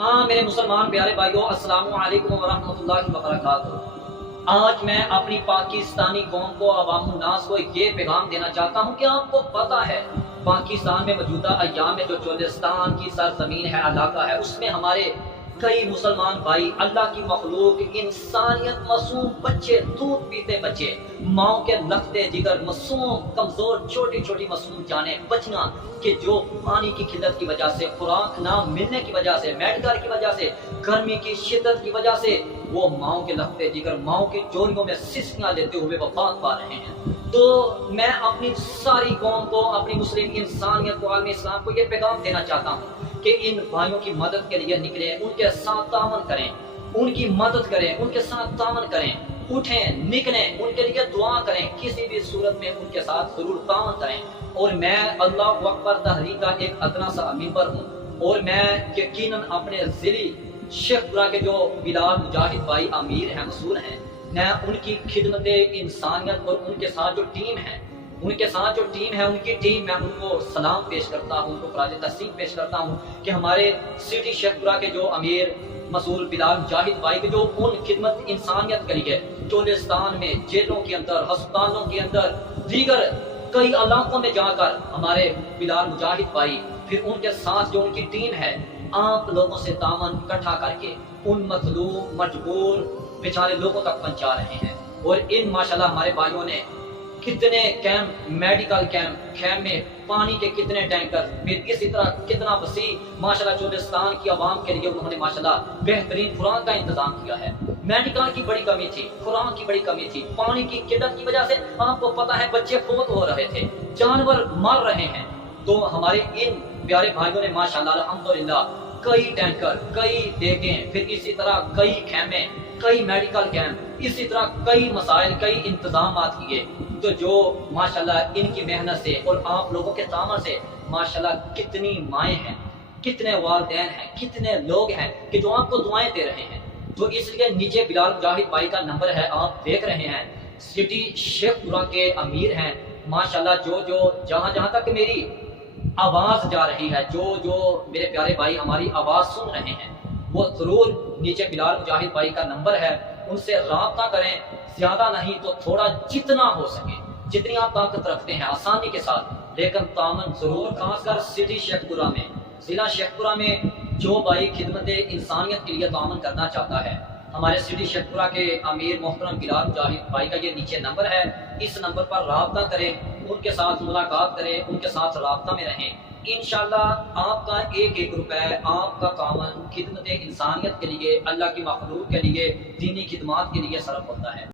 ہاں میرے مسلمان پیارے بھائیوں، السلام علیکم ورحمۃ اللہ وبرکاتہ۔ آج میں اپنی پاکستانی قوم کو، عوام الناس کو یہ پیغام دینا چاہتا ہوں کہ آپ کو پتہ ہے پاکستان میں موجودہ ایام میں جو چولستان کی سرزمین ہے، علاقہ ہے، اس میں ہمارے کئی مسلمان بھائی، اللہ کی مخلوق، انسانیت، معصوم بچے، دودھ پیتے بچے، ماؤں کے لگتے جگر، معصوم کمزور چھوٹی چھوٹی معصوم جانیں، بچیاں کہ جو پانی کی قلت کی وجہ سے، خوراک نہ ملنے کی وجہ سے، میڈیکل کی وجہ سے، گرمی کی شدت کی وجہ سے وہ ماؤں کے لگتے جگر، ماؤں کی چوریوں میں سسکیاں لیتے ہوئے وفات پا رہے ہیں۔ تو میں اپنی ساری قوم کو، اپنی مسلم انسانیت کو، عالم اسلام کو یہ پیغام دینا چاہتا ہوں کہ ان بھائیوں کی مدد کے لیے نکلیں، ان کے ساتھ تعاون کریں، ان کی مدد کریں، ان کے ساتھ تعاون کریں، اٹھیں، نکلیں، ان کے لیے دعا کریں، کسی بھی صورت میں ان کے ساتھ ضرور تعاون کریں۔ اور میں اللہ اکبر تحریک کا ایک ادنا سا ممبر ہوں، اور میں یقیناً اپنے ضلع شیخ پورہ کے جو بلال مجاہد بھائی امیر ہیں، مسئول ہیں، میں ان کی خدمت انسانیت اور ان کے ساتھ جو ٹیم ہے، ان کی ٹیم، میں ان کو سلام پیش کرتا ہوں، ان کو خراج تحسین پیش کرتا ہوں کہ ہمارے سٹی شیخ پورہ کے جو امیر مسئول بلال مجاہد بھائی کے جو ان خدمت انسانیت کے لیے چولستان میں، جیلوں کے اندر، ہسپتالوں کے اندر، دیگر کئی علاقوں میں جا کر ہمارے بلال مجاہد بھائی، پھر ان کے ساتھ جو ان کی ٹیم ہے، آپ لوگوں سے تعاون اکٹھا کر کے ان مظلوم، مجبور بیچارے لوگوں تک پہنچا رہے ہیں۔ اور ان ماشاءاللہ ہمارے بھائیوں نے کتنے کیمپ، میڈیکل کیمپ، خیمے، پانی کے کتنے ٹینکر، پھر اسی طرح کتنا وسیع ماشاءاللہ چولستان کی عوام کے لیے انہوں نے ماشاءاللہ بہترین خوراک کا انتظام کیا ہے۔ میڈیکل کی بڑی کمی تھی، خوراک کی بڑی کمی تھی، پانی کی قلت کی وجہ سے آپ کو پتہ ہے بچے فوت ہو رہے تھے، جانور مر رہے ہیں۔ تو ہمارے ان پیارے بھائیوں نے ماشاءاللہ الحمدللہ کئی ٹینکر، کئی دیگیں، پھر اسی طرح کئی خیمے، کئی میڈیکل کیمپ، اسی طرح کئی مسائل، کئی انتظامات کیے۔ تو جو ماشاءاللہ ان کی محنت سے اور آپ لوگوں کے تعاون سے ماشاءاللہ کتنی مائیں ہیں، کتنے والدین ہیں، کتنے لوگ ہیں کہ جو آپ کو دعائیں دے رہے ہیں۔ تو اس لیے نیچے بلال مجاہد بھائی کا نمبر ہے، آپ دیکھ رہے ہیں، سٹی شیخ پورہ کے امیر ہیں ماشاءاللہ، جو جہاں تک میری آواز جا رہی ہے، جو میرے پیارے بھائی ہماری آواز سن رہے ہیں، وہ ضرور نیچے بلال مجاہد بھائی کا نمبر ہے، ان سے رابطہ کریں، زیادہ نہیں تو تھوڑا، جتنا ہو سکے، جتنی آپ طاقت رکھتے ہیں آسانی کے ساتھ، لیکن تعاون ضرور، خاص کر سٹی شیخ پورہ میں، ضلع شیخ پورہ میں جو بھائی خدمت انسانیت کے لیے تعاون کرنا چاہتا ہے، ہمارے سٹی شیخ پورہ کے امیر محترم بلال مجاہد بھائی کا یہ نیچے نمبر ہے، اس نمبر پر رابطہ کریں، ان کے ساتھ ملاقات کریں، ان کے ساتھ رابطہ میں رہیں۔ انشاءاللہ آپ کا ایک روپے، آپ کا تعاون خدمت انسانیت کے لیے، اللہ کی مخلوق کے لیے، دینی خدمات کے لیے صرف ہوتا ہے۔